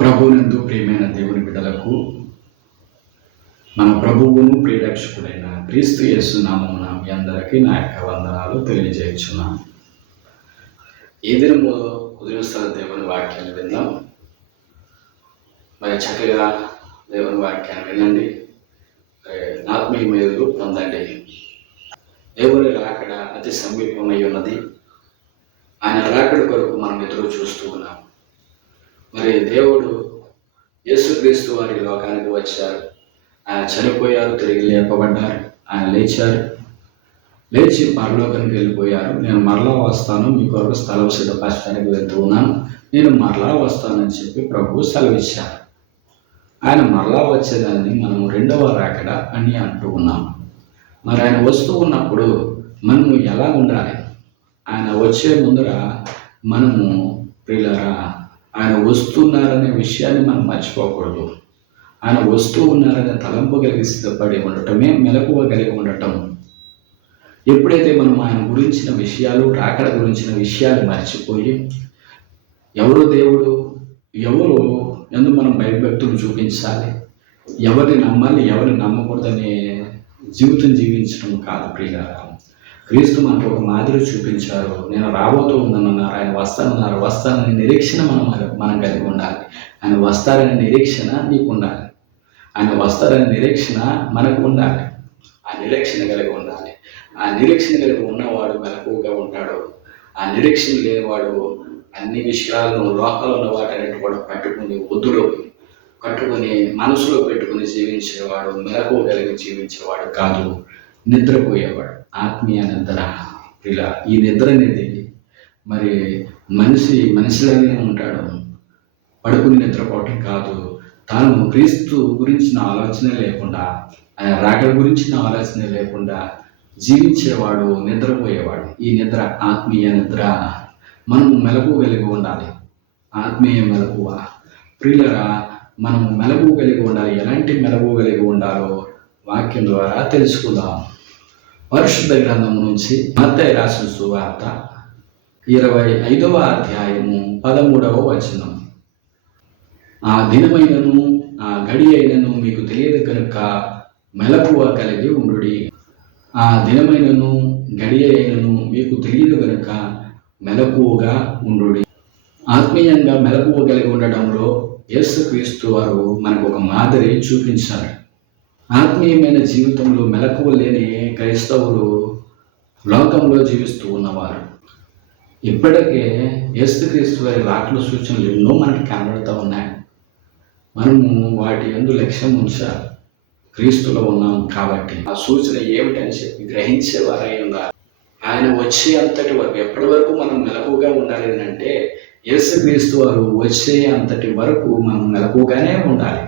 ప్రభువునందు ప్రియమైన దేవుని బిడ్డలకు మన ప్రభువును ప్రియరక్షకుడైన క్రీస్తు యేసు నామమున మీ అందరికీ నా యొక్క వందనాలు తెలియజేయుచున్నాను. ఈ దినము కుదిరిస్తున్న దేవుని వాక్యాన్ని విందాం. మరి చక్కగా దేవుని వాక్యాన్ని వినండి, ఆత్మీయ మేలు పొందండి. దేవుని రాకడ అతి సమీపమై ఉన్నది. ఆయన రాకడ కొరకు మనం ఎదురు చూస్తూ ఉన్నాం. మరి దేవుడు యేసుక్రీస్తు వారి లోకానికి వచ్చారు. ఆయన చనిపోయారు, తిరిగి లేపబడ్డారు. ఆయన లేచి పరలోకానికి వెళ్ళిపోయారు. నేను మరలా వస్తాను, మీ కొరకు స్థలం సిద్ధపరచడానికి వెళ్తూ ఉన్నాను, నేను మరలా వస్తానని చెప్పి ప్రభువు సెలవిచ్చారు. ఆయన మరలా వచ్చేదాన్ని మనము రెండవ రాకడ అని అంటూ ఉన్నాము. మరి ఆయన వస్తూ ఉన్నప్పుడు మనము ఎలా ఉండాలి? ఆయన వచ్చే ముందర మనము ప్రియులారా, ఆయన వస్తున్నారనే విషయాన్ని మనం మర్చిపోకూడదు. ఆయన వస్తూ ఉన్నారనే తలంపు కలిగి సిద్ధపడి ఉండటమే మెలకువ కలిగి ఉండటం. ఎప్పుడైతే మనం ఆయన గురించిన విషయాలు, రాకడ గురించిన విషయాలు మర్చిపోయి ఎవరు దేవుడు, ఎవరు ఎందుకు మనం భయభక్తులు చూపించాలి, ఎవరిని నమ్మాలి, ఎవరిని నమ్మకూడదనే జీవితం జీవించడం కాదు ప్రియులారా. క్రీస్తు మనకు ఒక మాదిరి చూపించారు. నేను రాబోతూ ఉన్నానన్నారు, ఆయన వస్తానన్నారు. వస్తానని నిరీక్షణ మనం కలిగి ఉండాలి. ఆయన వస్తారనే నిరీక్షణ నీకు ఉండాలి. ఆయన వస్తారనే నిరీక్షణ మనకు ఉండాలి. ఆ నిరీక్షణ కలిగి ఉండాలి. ఆ నిరీక్షణ కలిగి ఉన్నవాడు మెలకువగా ఉంటాడు. ఆ నిరీక్షణ లేనివాడు అన్ని విషయాలను, లోకంలో ఉన్న వాటన్నిటి కూడా పట్టుకుని ఒద్దులో కట్టుకుని మనసులో పెట్టుకుని జీవించేవాడు మెలకువ కలిగి జీవించేవాడు కాదు, నిద్రపోయేవాడు. ఆత్మీయ నిద్ర. ఇలా ఈ నిద్ర అనేది మరి మనిషిలాగానే ఉంటాడు. పడుకుని నిద్రపోవటం కాదు. తాను క్రీస్తు గురించిన ఆలోచన లేకుండా, ఆయన రాకడ గురించిన ఆలోచన లేకుండా జీవించేవాడు నిద్రపోయేవాడు. ఈ నిద్ర ఆత్మీయ నిద్ర. మనము మెలకువ కలిగి ఉండాలి. ఆత్మీయ మెలకువ. ప్రియులరా, మనము మెలకువ కలిగి ఉండాలి. ఎలాంటి మెలకువ కలిగి ఉండాలో వాక్యం ద్వారా తెలుసుకుందాం. పరిశుద్ధ గ్రంథం నుంచి మత్తయి రాసిన సువార్త 25వ అధ్యాయము 13వ వచనం. ఆ దినమైనను ఆ గడి అయినను మీకు తెలియదు కనుక మెలకువ కలిగి ఉండుడి. ఆ దినమైనను గడి అయినను మీకు తెలియదు కనుక మెలకువగా ఉండుడి. ఆత్మీయంగా మెలకువ కలిగి ఉండడంలో యేసుక్రీస్తు వారు మనకు ఒక మాదిరి చూపించారు. ఆత్మీయమైన జీవితంలో మెలకువ లేని క్రైస్తవులు లోకంలో జీవిస్తూ ఉన్నవారు. ఇప్పటికే యేసుక్రీస్తు వారి రాకడ సూచనలు ఎన్నో మనకి కనబడుతూ ఉన్నాయి. మనము వాటి యందు లక్ష్యం ఉంచాలి. క్రీస్తులో ఉన్నాం కాబట్టి ఆ సూచన ఏమిటని చెప్పి గ్రహించేవారై ఉన్నారు. ఆయన వచ్చే అంతటి వరకు, ఎప్పటి వరకు మనం మెలకువగా ఉండాలి అంటే యేసుక్రీస్తు వారు వచ్చే అంతటి వరకు మనం మెలకువగానే ఉండాలి.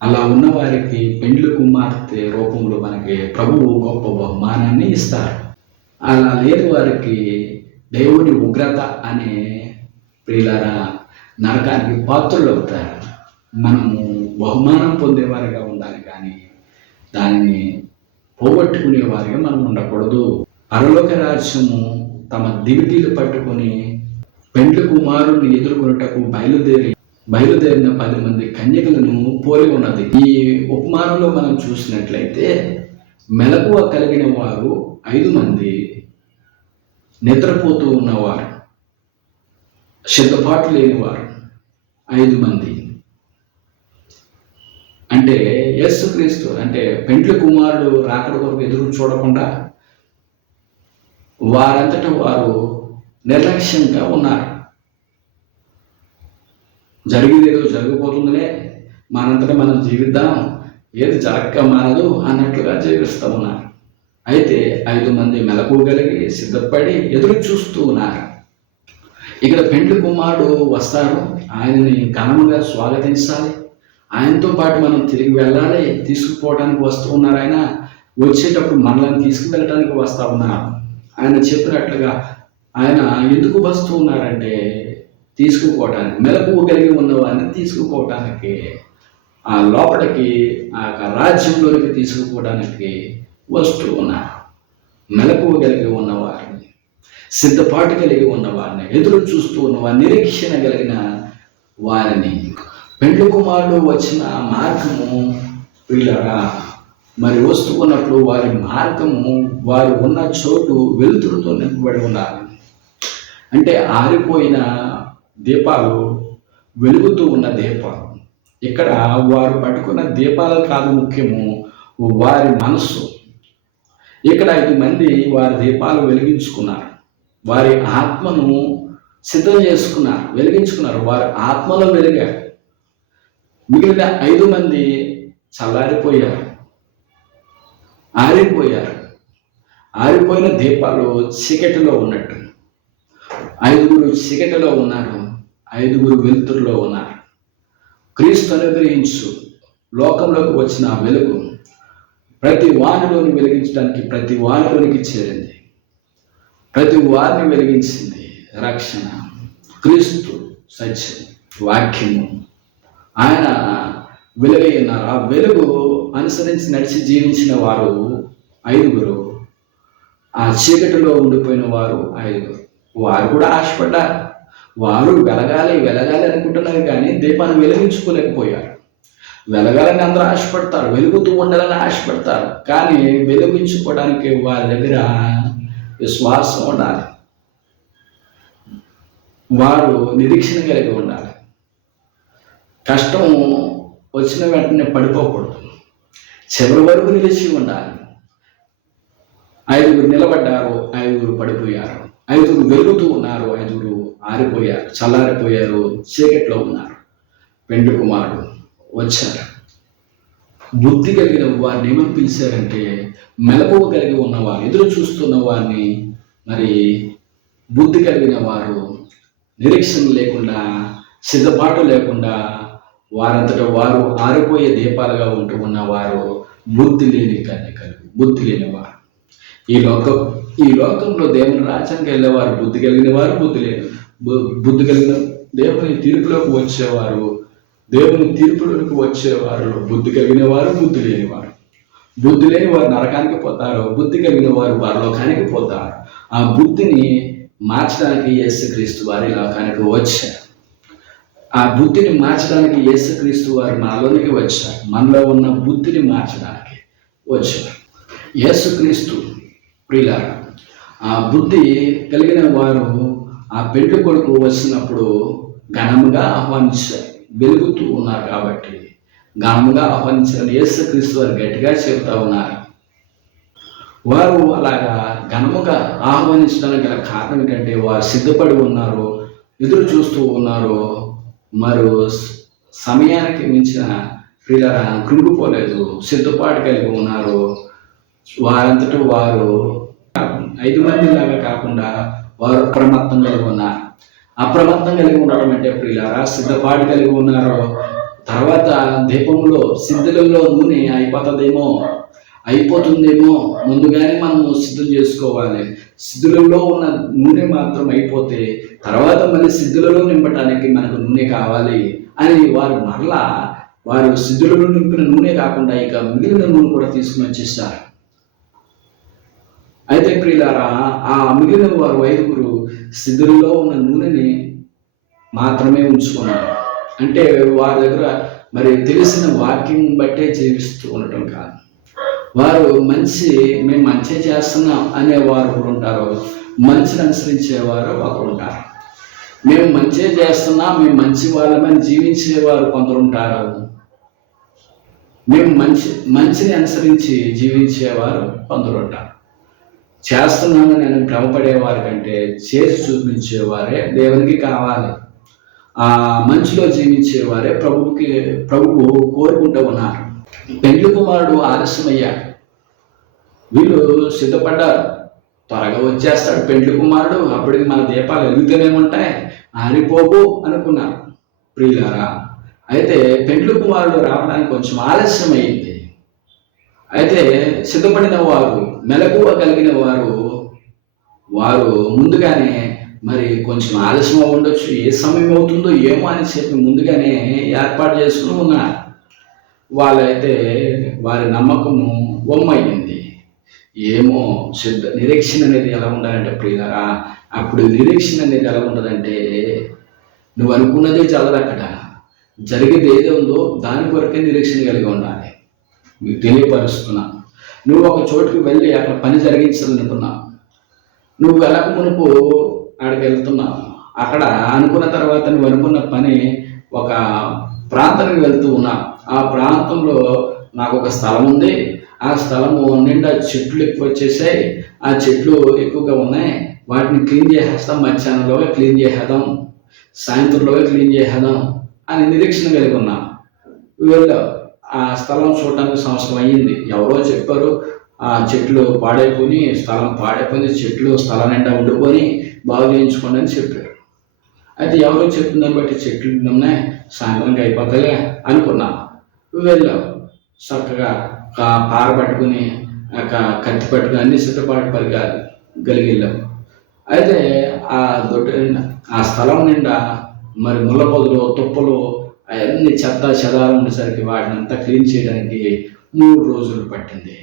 అలా ఉన్న వారికి పెండ్లి కుమార్తె రూపంలో మనకి ప్రభువు గొప్ప బహుమానాన్ని ఇస్తారు. అలా లేని వారికి దేవుని ఉగ్రత అనే ప్రియులారా నరకానికి పాత్రులు అవుతారు. మనము బహుమానం పొందేవారిగా ఉండాలి, కానీ దానిని పోగొట్టుకునేవారిగా మనం ఉండకూడదు. పరలోక రాజ్యము తమ దివిటీలు పట్టుకొని పెండ్లి కుమారుడిని ఎదుర్కొనుటకు బయలుదేరిన 10 మంది కన్యకలను పోలి ఉన్నది. ఈ ఉపమానంలో మనం చూసినట్లయితే మెలకువ కలిగిన వారు 5 మంది, నిద్రపోతూ ఉన్నవారు, సిద్ధపాటు లేనివారు 5 మంది. అంటే యేసుక్రీస్తు అంటే పెండ్లి కుమారుడు రాకడ కొరకు ఎదురు చూడకుండా వారంతటా వారు నిర్లక్ష్యంగా ఉన్నారు. జరిగేదేదో జరిగిపోతుందిలే, మనంతటా మనం జీవిద్దాం, ఏది జరగక మానదు అన్నట్లుగా జీవిస్తూ ఉన్నారు. అయితే 5 మంది మెలకువ కలిగి సిద్ధపడి ఎదురు చూస్తూ ఉన్నారు. ఇక్కడ పెండ్లి కుమారుడు వస్తారు, ఆయనని ఘనముగా స్వాగతించాలి, ఆయనతో పాటు మనం తిరిగి వెళ్ళాలి. తీసుకుపోవడానికి వస్తూ ఉన్నారు. ఆయన వచ్చేటప్పుడు మనల్ని తీసుకువెళ్ళడానికి వస్తూ ఉన్నారు. ఆయన చెప్పినట్లుగా ఆయన ఎందుకు వస్తూ ఉన్నారంటే తీసుకుపోవటానికి, మెలకువ కలిగి ఉన్నవారిని తీసుకుపోవటానికి, ఆ లోపలికి ఆ రాజ్యంలోనికి తీసుకుపోవడానికి వస్తూ ఉన్నారు. మెలకువ కలిగి ఉన్నవారిని, సిద్ధపాటు కలిగి ఉన్నవారిని, ఎదురు చూస్తూ ఉన్నవారిని, నిరీక్షణ కలిగిన వారిని పెండ్లి కుమారుడు వచ్చిన మార్గము ప్రియులారా, మరి వస్తూ ఉన్నప్పుడు వారి మార్గము, వారు ఉన్న చోటు వెలుతురుతో నింపబడి ఉండాలి. అంటే ఆరిపోయిన దీపాలు, వెలుగుతూ ఉన్న దీపాలు. ఇక్కడ వారు పట్టుకున్న దీపాలు కాదు ముఖ్యము, వారి మనస్సు. ఇక్కడ 5 మంది వారి దీపాలు వెలిగించుకున్నారు, వారి ఆత్మను సిద్ధం చేసుకున్నారు, వెలిగించుకున్నారు, వారి ఆత్మలో వెలిగారు. మిగిలిన 5 మంది చల్లారిపోయారు, ఆరిపోయారు. ఆరిపోయిన దీపాలు చీకటిలో ఉన్నట్టు. 5 చీకటిలో ఉన్నారు, 5 వెలుతురులో ఉన్నారు. క్రీస్తు అనుగ్రహించు లోకంలోకి వచ్చిన వెలుగు ప్రతి వారిలోని వెలిగించడానికి ప్రతి వారిలోనికి చేరింది, ప్రతి వారిని వెలిగించింది. రక్షణ, క్రీస్తు సత్యం, వాక్యము, ఆయన వెలుగై ఉన్నారు. ఆ వెలుగు అనుసరించి నడిచి జీవించిన వారు 5. ఆ చీకటిలో ఉండిపోయిన వారు 5. వారు కూడా ఆశపడ్డారు, వారు వెలగాలి వెలగాలి అనుకుంటున్నారు, కానీ దీపాన్ని వెలిగించుకోలేకపోయారు. వెలగాలని అందరూ ఆశపడతారు, వెలుగుతూ ఉండాలని ఆశపడతారు, కానీ వెలిగించుకోవడానికి వారి దగ్గర విశ్వాసం ఉండాలి, వారు నిరీక్షణ కలిగి ఉండాలి. కష్టం వచ్చిన వెంటనే పడిపోకూడదు, చివరి వరకు నిలిచి ఉండాలి. 5 నిలబడ్డారు, 5 పడిపోయారు. 5 వెలుగుతూ ఉన్నారు, 5 ఆరిపోయారు, చల్లారిపోయారు, చీకట్లో ఉన్నారు. పెండ్లి కుమారుడు వచ్చారు. బుద్ధి కలిగిన వారిని ఏమని పిలిచారంటే, మెలకువ కలిగి ఉన్నవారు, ఎదురు చూస్తున్న వారిని, మరి బుద్ధి కలిగిన వారు, నిరీక్షణ లేకుండా, సిద్ధపాటు లేకుండా, వారంతటా వారు ఆరిపోయే దీపాలుగా ఉంటూ ఉన్నవారు బుద్ధి లేని కన్యకలు, బుద్ధి లేనివారు. ఈ లోకంలో దేవుని రాజ్యానికి వెళ్ళేవారు బుద్ధి కలిగిన వారు, బుద్ధి కలిగిన దేవుని తీర్పులోకి వచ్చేవారు, దేవుని తీర్పులోకి వచ్చేవారు బుద్ధి కలిగిన వారు, బుద్ధి లేనివారు. బుద్ధి లేని వారు నరకానికి పోతారు, బుద్ధి కలిగిన వారు పరలోకానికి పోతారు. ఆ బుద్ధిని మార్చడానికి యేసుక్రీస్తు వారి లోకానికి వచ్చారు. ఆ బుద్ధిని మార్చడానికి యేసుక్రీస్తు వారు మనలోనికి వచ్చారు, మనలో ఉన్న బుద్ధిని మార్చడానికి వచ్చారు. యేసుక్రీస్తు ప్రియులారా, ఆ బుద్ధి కలిగిన వారు ఆ పెండ్లి కొడుకు వచ్చినప్పుడు ఘనముగా ఆహ్వానించారు. వెలుగుతూ ఉన్నారు కాబట్టి ఘనముగా ఆహ్వానించారు. యేసుక్రీస్తు వారు గట్టిగా చెబుతా ఉన్నారు. వారు అలాగా ఘనముగా ఆహ్వానించడానికి గల కారణం ఏంటంటే, వారు సిద్ధపడి ఉన్నారు, ఎదురు చూస్తూ ఉన్నారు. మరో సమయానికి మించిన ప్రియులారా కృంగిపోలేదు, సిద్ధపాటు కలిగి ఉన్నారు. వారంతటా వారు 5 మంది లాగా కాకుండా వారు అప్రమత్తం కలిగి ఉన్నారు. అప్రమత్తం కలిగి ఉండడం అంటే ప్రియులారా సిద్ధపాటు కలిగి ఉన్నారు. తర్వాత దీపంలో సిద్ధులలో నూనె అయిపోతుందేమో, ముందుగానే మనము సిద్ధం చేసుకోవాలి. సిద్ధులలో ఉన్న నూనె మాత్రం అయిపోతే తర్వాత మళ్ళీ సిద్ధులలో నింపడానికి మనకు నూనె కావాలి అని వారు సిద్ధులలో నింపిన నూనె కాకుండా ఇక మిగిలిన నూనె కూడా తీసుకుని వచ్చేసారు. అయితే ప్రియులారా, ఆ మిగిలిన వారు 5 సిద్ధులలో ఉన్న నూనెని మాత్రమే ఉంచుకున్నారు. అంటే వారి దగ్గర మరి తెలిసిన వాక్యం బట్టే జీవిస్తూ ఉండటం కాదు. వారు మేము మంచి చేస్తున్నాం అనేవారు ఒకరు ఉంటారు, మంచిని అనుసరించేవారు ఒకరు ఉంటారు. మేము మంచి చేస్తున్నాం, మేము మంచి వాళ్ళమని జీవించేవారు కొందరు ఉంటారు. మేము మంచిని అనుసరించి జీవించేవారు కొందరు ఉంటారు. చేస్తున్నామని నేను భ్రమపడేవారి కంటే చేసి చూపించేవారే దేవునికి కావాలి. ఆ మంచిలో జీవించేవారే ప్రభువు కోరుకుంటూ ఉన్నారు. పెండ్లి కుమారుడు ఆలస్యమయ్యాడు. వీళ్ళు సిద్ధపడ్డారు, త్వరగా వచ్చేస్తాడు పెండ్లి కుమారుడు, అప్పటికి మన దీపాలు వెలుగుతూనే ఉంటాయి, ఆరిపోవు అనుకున్నారు ప్రియులారా. అయితే పెండ్లి కుమారుడు రావడానికి కొంచెం ఆలస్యం అయింది. అయితే సిద్ధపడిన వారు, మెలకువ కలిగిన వారు ముందుగానే మరి కొంచెం ఆలస్యం ఉండొచ్చు, ఏ సమయం అవుతుందో ఏమో అని చెప్పి ముందుగానే ఏర్పాటు చేసుకుని ఉన్నారు. వాళ్ళైతే వారి నమ్మకము వమ్మయింది. ఏమో నిరీక్షణ అనేది ఎలా ఉండాలంటే ప్రియులారా, అప్పుడు నిరీక్షణ అనేది ఎలా ఉంటుందంటే, నువ్వు అనుకున్నదే చల్లదు అక్కడ, జరిగేది ఏదో ఉందో దాని కొరకే నిరీక్షణ కలిగి ఉండాలి. మీకు తెలియపరుస్తున్నా. నువ్వు ఒక చోటుకి వెళ్ళి అక్కడ పని జరిగించాలనుకున్నావు. నువ్వు వెళ్ళక మునుపు అక్కడికి వెళ్తున్నావు. అక్కడ అనుకున్న తర్వాత నువ్వు అనుకున్న పని ఒక ప్రాంతానికి వెళ్తూ ఉన్నావు. ఆ ప్రాంతంలో నాకు ఒక స్థలం ఉంది. ఆ స్థలము నిండా చెట్లు ఎక్కువ వచ్చేసాయి. ఆ చెట్లు ఎక్కువగా ఉన్నాయి. వాటిని క్లీన్ చేసేస్తాం, మధ్యాహ్నంలోగా క్లీన్ చేసేద్దాం, సాయంత్రంలోగా క్లీన్ చేసేద్దాం అని నిరీక్షణ కలిగి ఉన్నాం. వెళ్ళావు. ఆ స్థలం చూడడానికి సంవత్సరం అయ్యింది. ఎవరో చెప్పారు ఆ చెట్లు పాడైపోయి, స్థలం పాడైపోయింది, చెట్లు స్థలం నిండా ఉండిపోయి బాగు చేయించుకోండి అని చెప్పారు. అయితే ఎవరో చెప్పిన దాన్ని బట్టి చెట్లు ఉన్నాయి, సాయంత్రంగా అయిపోతాయిలే అనుకున్నా. వెళ్ళావు. చక్కగా పార పట్టుకుని కత్తి పట్టుకుని అన్ని సిద్ధపాటు కలిగి వెళ్ళావు. అయితే ఆ ఆ స్థలం నిండా మరి ముళ్ళ పొదలు, తుప్పలు, అవన్నీ చెత్త చెదారం ఉండేసరికి వాటిని అంతా క్లీన్ చేయడానికి 3 రోజులు పట్టింది.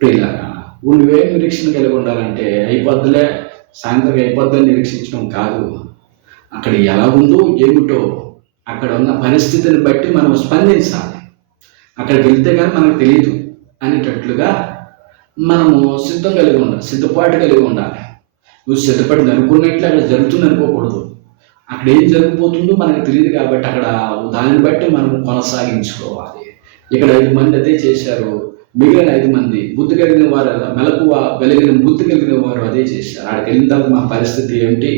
ప్రియులారా, నువ్వేం నిరీక్షణ కలిగి ఉండాలంటే అయిపోద్దులే, సాయంత్రం అయిపోద్దని నిరీక్షించడం కాదు. అక్కడ ఎలా ఉందో ఏమిటో అక్కడ ఉన్న పరిస్థితిని బట్టి మనం స్పందించాలి. అక్కడికి వెళ్తే కానీ మనకు తెలియదు అనేటట్లుగా మనము సిద్ధపాటు కలిగి ఉండాలి. నువ్వు సిద్ధపడి అనుకున్నట్లు అక్కడ జరుగుతుంది అనుకోకూడదు. అక్కడ ఏం జరిగిపోతుందో మనకు తెలియదు కాబట్టి అక్కడ దానిని బట్టి మనం కొనసాగించుకోవాలి. ఇక్కడ 5 మంది అదే చేశారు. మిగిలిన 5 మంది బుద్ధి కలిగిన వారు, మెలకువ కలిగిన బుద్ధి కలిగిన వారు అదే చేశారు. అక్కడికి వెళ్ళిన తర్వాత మా పరిస్థితి ఏమిటి,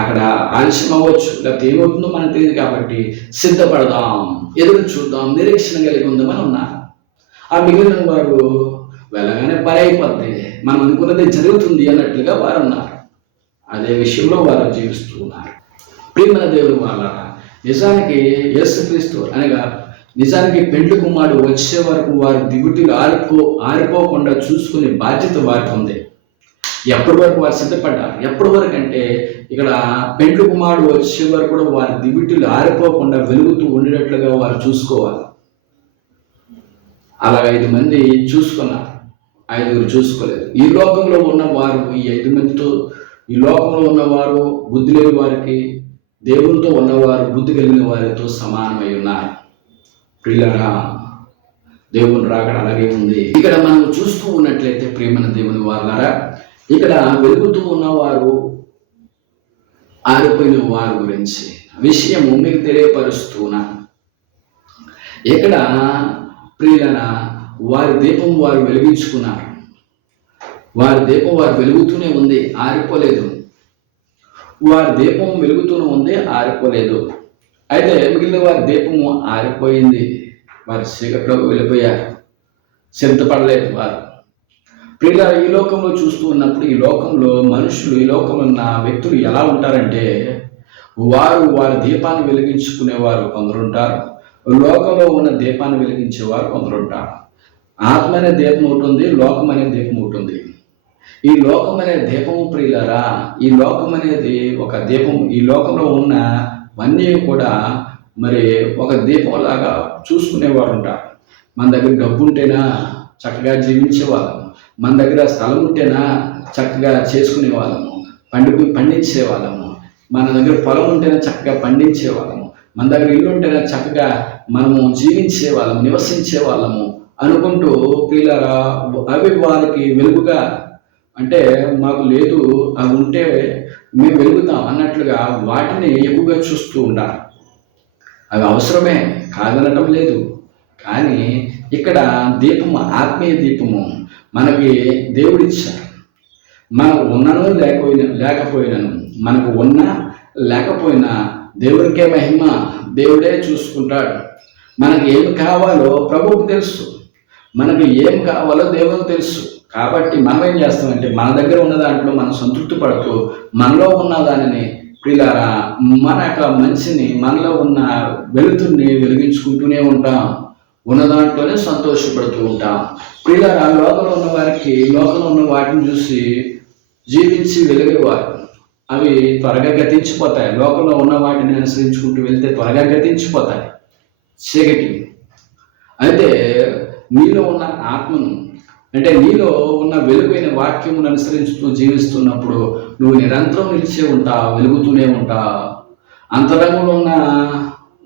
అక్కడ ఆలస్యం అవ్వచ్చు, లేకపోతే ఏమవుతుందో మనకు తెలియదు కాబట్టి సిద్ధపడదాం, ఎదురు చూద్దాం, నిరీక్షణ కలిగి ఉందామని ఉన్నారు. ఆ మిగిలిన వారు వెళ్ళగానే పని అయిపోద్ది, మనం అనుకున్నదే జరుగుతుంది అన్నట్లుగా వారు ఉన్నారు. అదే విషయంలో వారు జీవిస్తూ ఉన్నారు. ప్రియమైన దేవుని వాళ్ళ నిజానికి యేసుక్రీస్తు అనగా నిజానికి పెండ్లి కుమారుడు వచ్చే వరకు వారి దిగుటిలు ఆరిపోకుండా చూసుకునే బాధ్యత వారికి ఉంది. ఎప్పటి వరకు వారు సిద్ధపడ్డారు? ఎప్పటి వరకు అంటే ఇక్కడ పెండ్లి కుమారుడు వచ్చే వరకు కూడా వారి దిగుటిలు ఆరిపోకుండా వెలుగుతూ ఉండేటట్లుగా వారు చూసుకోవాలి. అలా 5 మంది చూసుకున్నారు, 5గురు చూసుకోలేదు. ఈ లోకంలో ఉన్న వారు ఈ 5 మందితో, ఈ లోకంలో ఉన్నవారు బుద్ధి లేని వారికి, దేవునితో ఉన్నవారు బుద్ధి కలిగిన వారితో సమానమై ఉన్నారు. ప్రియులారా, దేవుని రాకడ అలాగే ఉంది. ఇక్కడ మనం చూస్తూ ఉన్నట్లయితే ప్రియమైన దేవుని వాళ్ళారా, ఇక్కడ వెలుగుతూ ఉన్నవారు, ఆరిపోయిన వారి గురించి విషయము మీకు తెలియపరుస్తున్నా. ఇక్కడ ప్రియులారా, వారి దీపం వారు వెలిగించుకున్నారు. వారి దీపం వారు వెలుగుతూనే ఉంది, ఆరిపోలేదు. వారి దీపం వెలుగుతూనే ఉంది, ఆరిపోలేదు. అయితే మిగిలిన వారి దీపము ఆరిపోయింది. వారి చీకట్లోకి వెళ్ళిపోయారు, సిద్ధపడలేదు వారు. ప్రియుల, ఈ లోకంలో చూస్తూ ఉన్నప్పుడు ఈ లోకంలో మనుషులు, ఈ లోకంలో ఉన్న వ్యక్తులు ఎలా ఉంటారంటే వారి దీపాన్ని వెలిగించుకునేవారు కొందరు ఉంటారు, లోకంలో ఉన్న దీపాన్ని వెలిగించేవారు కొందరు ఉంటారు. ఆత్మ అనే దీపం ఉంటుంది, లోకం అనే దీపం ఉంటుంది. ఈ లోకం అనే దీపము ప్రియులారా, ఈ లోకం అనేది ఒక దీపం. ఈ లోకంలో ఉన్నవన్నీ కూడా మరి ఒక దీపం లాగా చూసుకునేవారు ఉంటారు. మన దగ్గర డబ్బు ఉంటేనా చక్కగా జీవించే వాళ్ళము, మన దగ్గర స్థలం ఉంటేనా చక్కగా చేసుకునే వాళ్ళము, పండించే వాళ్ళము, మన దగ్గర పొలం ఉంటేనే చక్కగా పండించే వాళ్ళము, మన దగ్గర ఇల్లు ఉంటేనే చక్కగా మనము జీవించే వాళ్ళము, నివసించే వాళ్ళము అనుకుంటూ ప్రియులారా, అవి వారికి వెలుగుగా, అంటే మాకు లేదు, అవి ఉంటే మేము వెలుగుతాం అన్నట్లుగా వాటిని ఎక్కువగా చూస్తూ ఉంటారు. అవి అవసరమే, కాదనటం లేదు. కానీ ఇక్కడ దీపము, ఆత్మీయ దీపము మనకి దేవుడిచ్చారు. మనం ఉన్నను లేకపోయినను, మనకు ఉన్నా లేకపోయినా దేవుడికే మహిమ, దేవుడే చూసుకుంటాడు. మనకి ఏమి కావాలో ప్రభువుకు తెలుసు, మనకి ఏం కావాలో దేవుడికి తెలుసు. కాబట్టి మనం ఏం చేస్తామంటే మన దగ్గర ఉన్న దాంట్లో మనం సంతృప్తి పడుతూ మనలో ఉన్న దానిని ప్రియులారా, మన యొక్క మంచిని, మనలో ఉన్న వెలుతురిని వెలిగించుకుంటూనే ఉంటాం, ఉన్న దాంట్లోనే సంతోషపడుతూ ఉంటాం. ప్రియులారా, లోకంలో ఉన్న వారికి లోకంలో ఉన్న వాటిని చూసి జీవించి వెలిగేవారు అవి త్వరగా గతించిపోతాయి. లోకంలో ఉన్న వాటిని అనుసరించుకుంటూ వెళ్తే త్వరగా గతించిపోతాయి చీకటి. అయితే నీలో ఉన్న ఆత్మను, అంటే నీలో ఉన్న వెలుగైన వాక్యమును అనుసరిస్తూ జీవిస్తున్నప్పుడు నువ్వు నిరంతరం నిలిచే ఉంటావు, వెలుగుతూనే ఉంటావు. అంతరంగంలో ఉన్న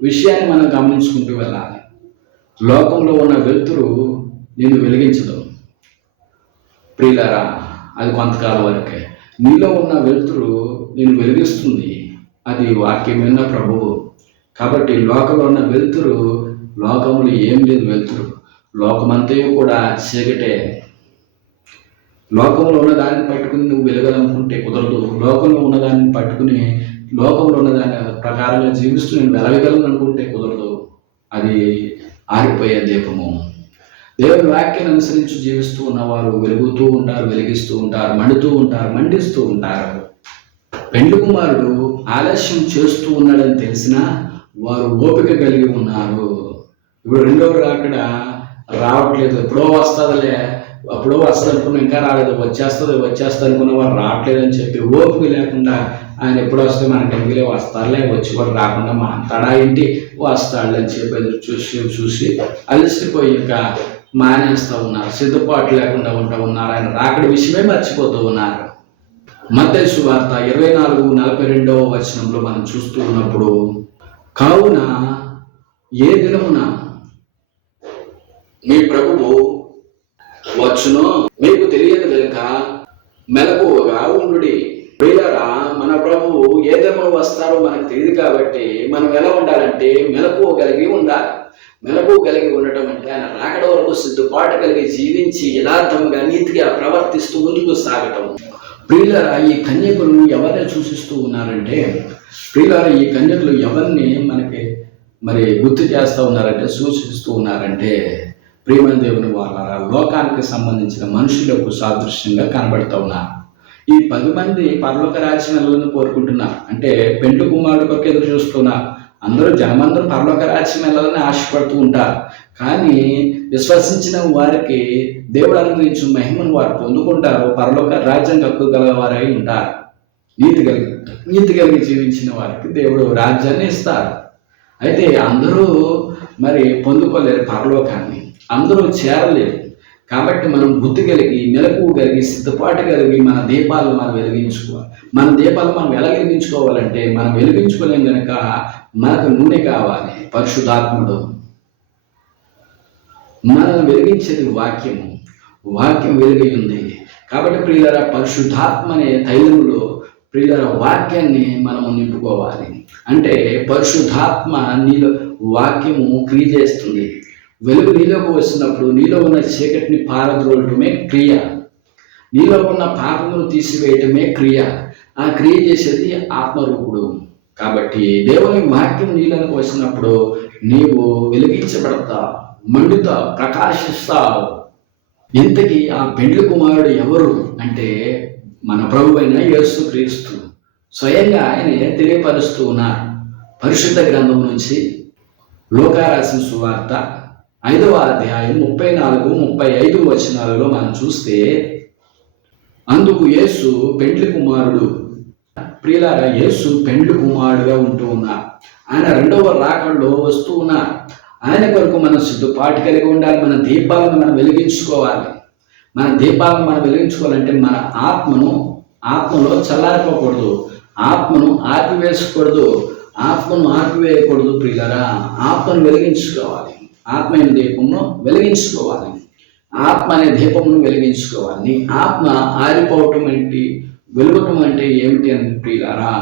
విషయాన్ని మనం గమనించుకుంటూ వెళ్ళాలి. లోకంలో ఉన్న వెలుతురు నిన్ను వెలిగించదు ప్రియులారా, అది కొంతకాలం వరకే. నీలో ఉన్న వెలుతురు నిన్ను వెలిగిస్తుంది, అది వాక్యమైన ప్రభువు. కాబట్టి లోకంలో ఉన్న వెలుతురు, లోకములు ఏం లేదు వెలుతురు, లోకమంతా కూడా చీకటే. లోకంలో ఉన్న దాన్ని పట్టుకుని నువ్వు వెలగాలనుకుంటే కుదరదు. లోకంలో ఉన్న దాన్ని పట్టుకుని లోకంలో ఉన్న దాని ప్రకారంగా జీవిస్తూ నేను వెలగలను అనుకుంటే కుదరదు. అది ఆరిపోయే దీపము. దేవుని వాక్యాన్ని అనుసరించి జీవిస్తూ ఉన్నవారు వెలుగుతూ ఉంటారు, వెలిగిస్తూ ఉంటారు, మండుతూ ఉంటారు, మండిస్తూ ఉంటారు. పెండ్లి కుమారుడు ఆలస్యం చేస్తూ ఉన్నాడని తెలిసినా వారు ఓపిక కలిగి ఉన్నారు. ఇప్పుడు రెండవ రాకడ రావట్లేదు, ఎప్పుడో వస్తుందిలే, అప్పుడో వస్తుంది అనుకున్నా, ఇంకా రాలేదు, వచ్చేస్తుంది అనుకున్న వారు రావట్లేదని చెప్పి ఓపిక లేకుండా ఆయన ఎప్పుడు వస్తే మన టెంపులే వస్తారులే, వచ్చి కూడా రాకుండా మాట్లాడా ఏంటి వస్తాడులే అని చెప్పి ఎదురు చూసి అలసిపోయి ఇంకా మానేస్తూ ఉన్నారు, సిద్ధపాటు లేకుండా ఉన్నారు. ఆయన రాకడ విషయమే మర్చిపోతూ ఉన్నారు. మత్తయి సువార్త 24:42 మనం చూస్తూ ఉన్నప్పుడు, కావున ఏ దినమున మీ ప్రభువు వచ్చునో మీకు తెలియదు కనుక మెలకువగా ఉండుడి. ప్రియులారా, మన ప్రభువు ఏ దినమున వస్తారో మనకు తెలియదు కాబట్టి మనం ఎలా ఉండాలంటే మెలకువ కలిగి ఉండాలి. మెలకువ కలిగి ఉండటం అంటే ఆయన రాకడ వరకు సిద్ధపాటు కలిగి జీవించి యథార్థంగా నీతిగా ప్రవర్తిస్తూ ముందుకు సాగటం. ప్రియులారా, ఈ కన్యకులు ఎవరిని సూచిస్తూ ఉన్నారంటే, ప్రియులారా ఈ కన్యకులు ఎవరిని మనకి గుర్తు చేస్తూ ఉన్నారంటే, సూచిస్తూ ఉన్నారంటే, ప్రియమైన దేవుని వాళ్ళ లోకానికి సంబంధించిన మనుషులకు సాదృశ్యంగా కనబడుతూ ఉన్నారు. ఈ 10 మంది పరలోక రాజ్యం వెళ్ళాలని కోరుకుంటున్నారు, అంటే పెండ్లి కుమారుడు కొరకు ఎదురు చూస్తున్నారు. జనమందరూ పరలోక రాజ్యం వెళ్ళాలని ఆశపడుతూ ఉంటారు. కానీ విశ్వసించిన వారికి దేవుడు అనుగ్రహించిన మహిమను వారు పొందుకుంటారు, పరలోక రాజ్యం హక్కుగల వారై ఉంటారు. నీతి కలిగి జీవించిన వారికి దేవుడు రాజ్యాన్ని ఇస్తారు. అయితే అందరూ పొందుకోలేరు పరలోకాన్ని, అందరూ చేరలేరు. కాబట్టి మనం బుద్ధి కలిగి, మెలకువ కలిగి, సిద్ధపాటు కలిగి మన దీపాలను మనం వెలిగించుకోవాలి. మన దీపాలు మనం ఎలా వెలిగించుకోవాలంటే, మనం వెలిగించుకోలేం కనుక మనకు నూనె కావాలి, పరిశుద్ధాత్ముడు. మనల్ని వెలిగించేది వాక్యం వెలుగై ఉంది. కాబట్టి ప్రియులారా, పరిశుద్ధాత్మ అనే తైలములో ప్రియులారా వాక్యాన్ని మనము నింపుకోవాలి. అంటే పరిశుద్ధాత్మ నీలో వాక్యము క్రియ చేస్తుంది. వెలుగు నీలోకి వచ్చినప్పుడు నీలో ఉన్న చీకటిని పారద్రోలటమే క్రియ, నీలో ఉన్న పాపమును తీసివేయటమే క్రియ. ఆ క్రియ చేసేది ఆత్మరూపుడు. కాబట్టి దేవుని వాక్యం నీలోకి వచ్చినప్పుడు నీవు వెలిగించబడతావు, మండుతావు, ప్రకాశిస్తావు. ఇంతకీ ఆ పెండ్లి కుమారుడు ఎవరు అంటే మన ప్రభువైన యేసుక్రీస్తు. స్వయంగా ఆయనే తెలియపరుస్తూ ఉన్నారు. పరిశుద్ధ గ్రంథం నుంచి లూకా రాసిన సువార్త 5వ అధ్యాయం 34-35 మనం చూస్తే, అందుకు యేసు పెండ్లి కుమారుడు. ప్రియులారా, యేసు పెండ్లి కుమారుడుగా ఉంటూ ఉన్నారు. ఆయన రెండవ రాకడలో వస్తూ ఉన్నారు. ఆయన కొరకు మనం సిద్ధపాటు కలిగి ఉండాలి. మన దీపాలను మనం వెలిగించుకోవాలి. మన దీపాలను మనం వెలిగించుకోవాలంటే మన ఆత్మలో చల్లారిపోకూడదు, ఆత్మను ఆర్పివేయకూడదు. ప్రియులారా, ఆత్మను వెలిగించుకోవాలి. ఆత్మ అనే దీపమును వెలిగించుకోవాలి. ఆత్మ అనే దీపమును వెలిగించుకోవాలి. నీ ఆత్మ ఆరిపోవటం ఏంటి, వెలుగటం అంటే ఏమిటి అని ప్రియులారా,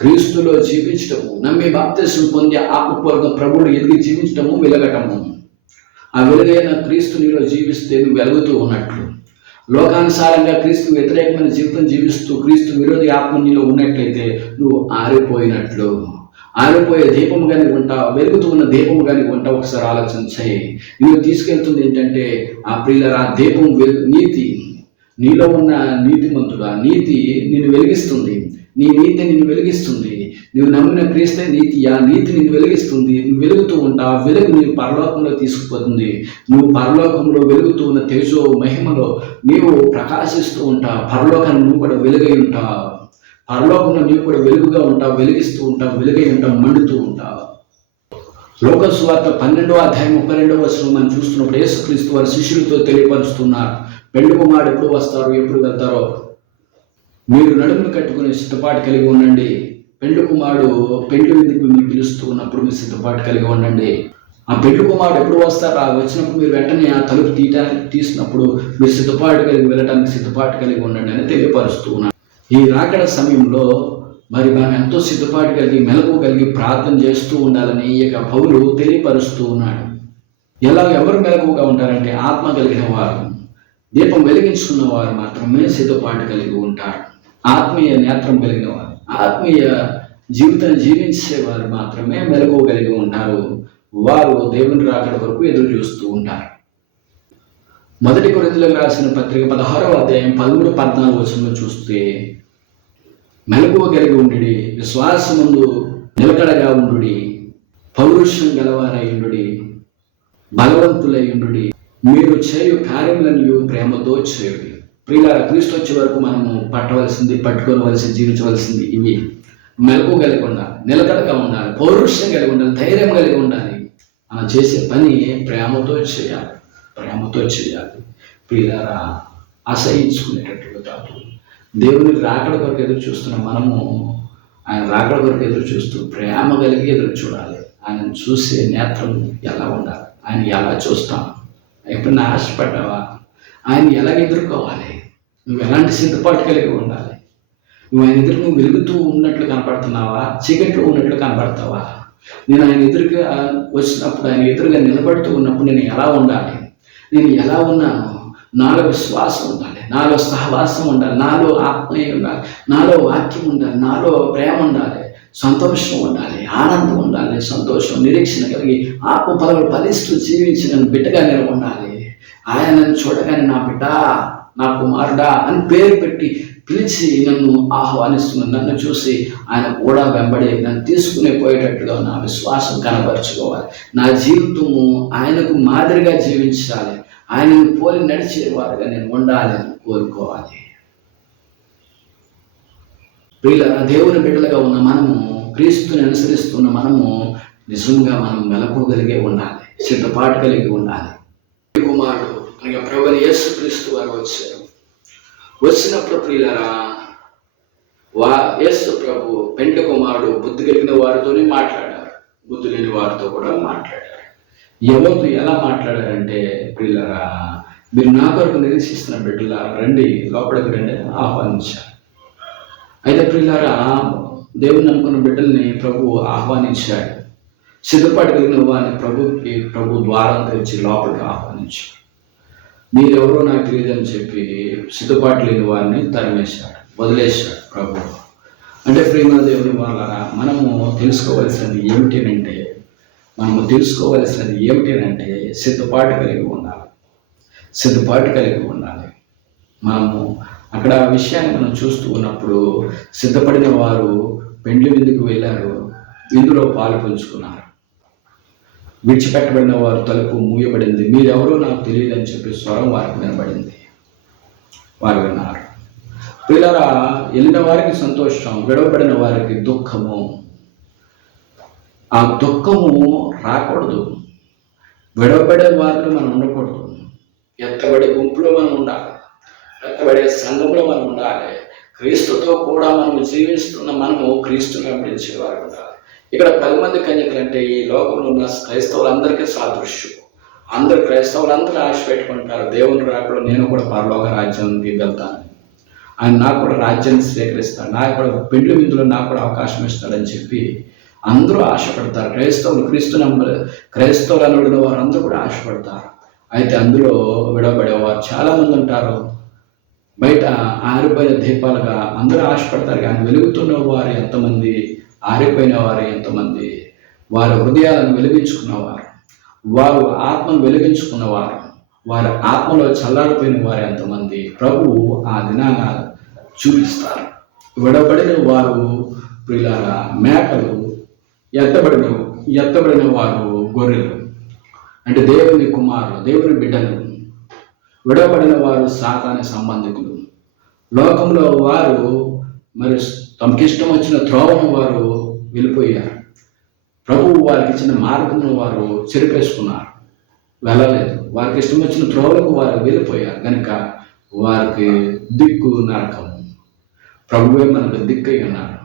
క్రీస్తులో జీవించటము, నమ్మి బాప్తిస్మం పొంది ఆత్మపూర్వక ప్రభువులు ఎదిగి జీవించటము, వెలగటము. ఆ వెలుగైన క్రీస్తు నీలో జీవిస్తే నువ్వు వెలుగుతూ ఉన్నట్లు. లోకానుసారంగా క్రీస్తు వ్యతిరేకమైన జీవితం జీవిస్తూ క్రీస్తు విరోధి ఆత్మ నీలో ఉన్నట్లయితే నువ్వు ఆరిపోయినట్లు. ఆరిపోయే దీపముగా నీకు ఉంటావు, వెలుగుతూ ఉన్న దీపముగా నీకు ఉంటావు. ఒకసారి ఆలోచన చేయి. నువ్వు తీసుకెళ్తుంది ఏంటంటే ఆ ప్రియులారా, దీపం నీతి. నీలో ఉన్న నీతిమంతుడు, ఆ నీతి నిన్ను వెలిగిస్తుంది. నీ నీతి నిన్ను వెలిగిస్తుంది. నువ్వు నమ్మిన క్రీస్తే నీతి, ఆ నీతి నిన్ను వెలిగిస్తుంది. నువ్వు వెలుగుతూ ఉంటావు. వెలుగు నీవు పరలోకంలో తీసుకుపోతుంది. నువ్వు పరలోకంలో వెలుగుతూ ఉన్న తేజో మహిమలో నీవు ప్రకాశిస్తూ ఉంటావు. పరలోకాన్ని నువ్వు కూడా వెలుగై ఉంటావు. పరలోకంలో నీవు కూడా వెలుగుగా ఉంటావు, వెలిగిస్తూ ఉంటావు, వెలుగై ఉంటావు, మండుతూ ఉంటావు. లోక సువార్త 12వ అధ్యాయం 32 మనం చూస్తున్నప్పుడు యేసుక్రీస్తు వారి శిష్యులతో తెలియపరుస్తున్నారు. పెండ్లి కుమారుడు ఎప్పుడు వస్తారు, ఎప్పుడు వెళ్తారో మీరు నడుమును కట్టుకుని సిద్ధపాటు కలిగి ఉండండి. పెండ్లి కుమారుడు పెండ్లి విందుకు మిమ్మల్ని పిలుస్తూ ఉన్నప్పుడు మీరు సిద్ధపాటు కలిగి ఉండండి. ఆ పెండ్లి కుమారుడు ఎప్పుడు వస్తారో వచ్చినప్పుడు మీరు వెంటనే ఆ తలుపు తీసినప్పుడు మీరు సిద్ధపాటు కలిగి వెళ్ళడానికి సిద్ధపాటు కలిగి ఉండండి అని తెలియపరుస్తూ ఉన్నాడు. ఈ రాకడ సమయంలో మరి మనం ఎంతో సిద్ధపాటు కలిగి మెలకువ కలిగి ప్రార్థన చేస్తూ ఉండాలని ఇక పౌలు తెలియపరుస్తూ ఉన్నాడు. ఎవరు మెలకువగా ఉంటారంటే ఆత్మ కలిగిన వారు, దీపం వెలిగించుకున్న వారు మాత్రమే సిద్ధపాటు కలిగి ఉంటారు. ఆత్మీయ నేత్రం కలిగిన వారు, ఆత్మీయ జీవితాన్ని జీవించే వారు మాత్రమే మెలకువ కలిగి ఉంటారు. వారు దేవుని రాకడ వరకు ఎదురు చూస్తూ ఉంటారు. 1 కొరింథీయులకు రాసిన పత్రిక 16వ అధ్యాయం 13-14 వచనంలో చూస్తే, మెలకువ కలిగి ఉండుడి, విశ్వాసముందు నిలకడగా ఉండుడి, పౌరుషం గలవారై ఉండుడి, బలవంతులై ఉండుడి, మీరు చేయు కార్యములను ప్రేమతో చేయుడి. ప్రియులారా, క్రీస్తు వచ్చే వరకు మనము పట్టుకోవలసింది, జీవించవలసింది ఇవి. మెలకువ కలిగి ఉండాలి, నిలకడగా ఉండాలి, పౌరుషం కలిగి ఉండాలి, ధైర్యం కలిగి ఉండాలి. మనం చేసే పని ప్రేమతో చేయాలి. ప్రియులారా, అసహించుకునేటట్టుగా కాదు. దేవుని రాకడ కొరకు ఎదురు చూస్తున్న మనము ఆయన రాకడ కొరకు ఎదురు చూస్తూ ప్రేమ కలిగి ఎదురు చూడాలి. ఆయన చూసే నేత్రం ఎలా ఉండాలి, ఆయన ఎలా చూస్తాం, ఎప్పుడన్నా ఆశపడ్డావా, ఆయన ఎలాగ ఎదుర్కోవాలి, నువ్వు ఎలాంటి సిద్ధపాటు కలిగి ఉండాలి, నువ్వు ఆయన ఎదురు నువ్వు వెలుగుతూ ఉన్నట్లు కనపడుతున్నావా, చీకట్లో ఉన్నట్లు కనపడతావా, నేను ఆయన ఎదురుగా వచ్చినప్పుడు ఆయన ఎదురుగా నిలబడుతూ ఉన్నప్పుడు నేను ఎలా ఉండాలి, నేను ఎలా ఉన్నాను, నాలో విశ్వాసం ఉండాలి, నాలో సహవాసం ఉండాలి, నాలో ఆత్మీయ ఉండాలి, నాలో వాక్యం ఉండాలి, నాలో ప్రేమ ఉండాలి, సంతోషం ఉండాలి, ఆనందం ఉండాలి, సంతోషం నిరీక్షణ కలిగి ఆత్మ పదవులు ఫలిస్తూ జీవించిన బిడ్డగా నేను ఉండాలి. ఆయనను చూడగానే నా బిడ్డ, నా కుమారుడా అని పేరు పెట్టి పిలిచి నన్ను ఆహ్వానిస్తున్న నన్ను చూసి ఆయన కూడా వెంబడి నన్ను తీసుకునే పోయేటట్టుగా నా విశ్వాసం కనబరుచుకోవాలి. నా జీవితము ఆయనకు మాదిరిగా జీవించాలి, ఆయనను పోలి నడిచేవారుగా నేను ఉండాలి అని కోరుకోవాలి. ప్రియులారా, దేవుని బిడ్డలుగా ఉన్న మనము, క్రీస్తుని అనుసరిస్తున్న మనము నిజంగా మనం మెలకువగలిగే ఉండాలి, సిద్ధపాటు కలిగి ఉండాలి. కుమారుడు అనగా ప్రభువైన యేసుక్రీస్తు వారు వచ్చినప్పుడు ప్రియులారా, యేసు ప్రభు పెండ్లి కుమారుడు బుద్ధి కలిగిన వారితోనే మాట్లాడారు, బుద్ధి లేని వారితో కూడా మాట్లాడారు. ఎవరితో ఎలా మాట్లాడారంటే, ప్రియులారా, మీరు నా కొరకు నిరీక్షిస్తున్న బిడ్డలారా రండి, లోపలికి రండి ఆహ్వానించారు. అయితే ప్రియులారా, దేవుని నమ్ముకున్న బిడ్డల్ని ప్రభు ఆహ్వానించాడు. సిద్ధపాటు కలిగిన వారిని ప్రభు ద్వారం తెరిచి లోపలికి ఆహ్వానించాడు. మీరెవరో నాకు తెలియదని చెప్పి సిద్ధపాటు లేని వారిని తరిమేశాడు, వదిలేశాడు ప్రభు. అంటే ప్రేమ దేవుని వాళ్ళరా, మనము తెలుసుకోవాల్సినది ఏమిటంటే సిద్ధపాటు కలిగి ఉండాలి. మనము అక్కడ విషయాన్ని మనం చూస్తూ ఉన్నప్పుడు, సిద్ధపడిన వారు పెండ్లి విందుకు వెళ్ళారు, విందులో పాలు పంచుకున్నారు. విడిచిపెట్టబడిన వారు తలుపు మూయబడింది, మీరెవరో నాకు తెలియదని చెప్పి స్వరం వారికి వినబడింది, వారు విన్నారు. పిల్లరా, వెళ్ళిన వారికి సంతోషం, విడవబడిన వారికి దుఃఖము. ఆ దుఃఖము రాకూడదు, విడవబడే వారిలో మనం ఉండకూడదు, ఎత్తబడే గుంపులో మనం ఉండాలి, ఎత్తబడే సంఘంలో మనం ఉండాలి. క్రీస్తుతో కూడా మనం జీవిస్తున్న మనము క్రీస్తుని వెంబడించేవారు ఉండాలి. ఇక్కడ 10 మంది కన్యకలు అంటే ఈ లోకంలో ఉన్న క్రైస్తవులందరికీ సాదృశ్యం. క్రైస్తవులందరూ ఆశ పెట్టుకుంటారు, దేవుని రాకడ నేను కూడా పరలోక రాజ్యానికి వెళ్తాను, ఆయన నాకు కూడా రాజ్యాన్ని స్వీకరిస్తాడు, నాకు కూడా పెండ్లి విందులో నాకు కూడా అవకాశం ఇస్తాడని చెప్పి అందరూ ఆశపడతారు. క్రైస్తవులు అనబడిన వారు అందరూ కూడా ఆశపడతారు. అయితే అందులో విడవబడేవారు చాలామంది ఉంటారు. బయట ఆరిపోయిన దీపాలుగా అందరూ ఆశపడతారు, కానీ వెలుగుతున్న వారు ఎంతమంది, ఆరిపోయిన వారు ఎంతమంది, వారి హృదయాలను వెలిగించుకున్నవారు, వారు ఆత్మను వెలిగించుకున్నవారు, వారి ఆత్మలో చల్లారిపోయిన వారు ఎంతమంది ప్రభువు ఆ దినాన చూపిస్తారు. విడబడిన వారు ప్రియులారా మేకలు, ఎత్తబడిన వారు గొర్రెలు, అంటే దేవుని కుమారులు, దేవుని బిడ్డలు. విడవబడిన వారు సాతాను సంబంధికులు. లోకంలో వారు మరి తమకిష్టం వచ్చిన త్రోవను వారు వెళ్ళిపోయారు. ప్రభువు వారికి ఇచ్చిన మార్గమును వారు చెరిపేసుకున్నారు, వెళ్ళలేదు. వారికి ఇష్టం వచ్చిన త్రోవలకు వారు వెళ్ళిపోయారు కనుక వారికి దిక్కు నరకము. ప్రభువే మనకు దిక్కై ఉన్నారు.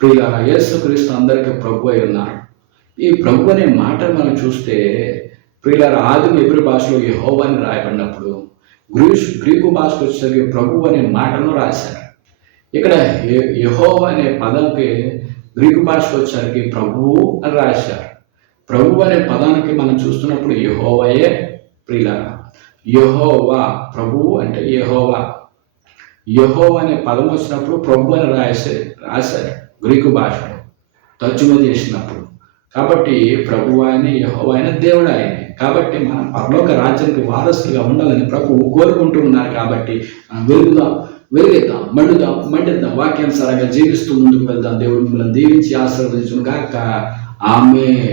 ప్రియులారా, యేసుక్రీస్తు అందరికీ ప్రభు అయి ఉన్నారు. ఈ ప్రభు అనే మాట మనం చూస్తే ప్రియులారా, ఆదిమ ఎబ్రీ భాషలో యెహోవా అని రాయబడినప్పుడు గ్రీకు భాషకు వచ్చేసరికి ప్రభు అనే మాటను రాశారు. ఇక్కడ యెహోవా అనే పదంకి గ్రీకు భాషకు వచ్చేసరికి ప్రభువు అని రాశారు. ప్రభు అనే పదానికి మనం చూస్తున్నప్పుడు యెహోవాయే ప్రియులారా. యెహోవా, ప్రభువు అంటే యెహోవా. యెహోవా అనే పదం వచ్చినప్పుడు ప్రభు అని రాశారు గ్రీకు భాషలో తర్జుమా చేసినప్పుడు. కాబట్టి ప్రభు ఆయన, యెహోవా ఆయన, దేవుడు ఆయన. కాబట్టి మనం పరలోక రాజ్యానికి వారసులుగా ఉండాలని ప్రభువు కోరుకుంటూ ఉన్నారు. కాబట్టి వెలుగుదాం, మండిద్దాం, వాక్యానుసారంగా జీవిస్తూ ముందుకు వెళ్దాం. దేవుడు మిమ్మల్ని దీవించి ఆశీర్వదించును గాక. ఆమేన్.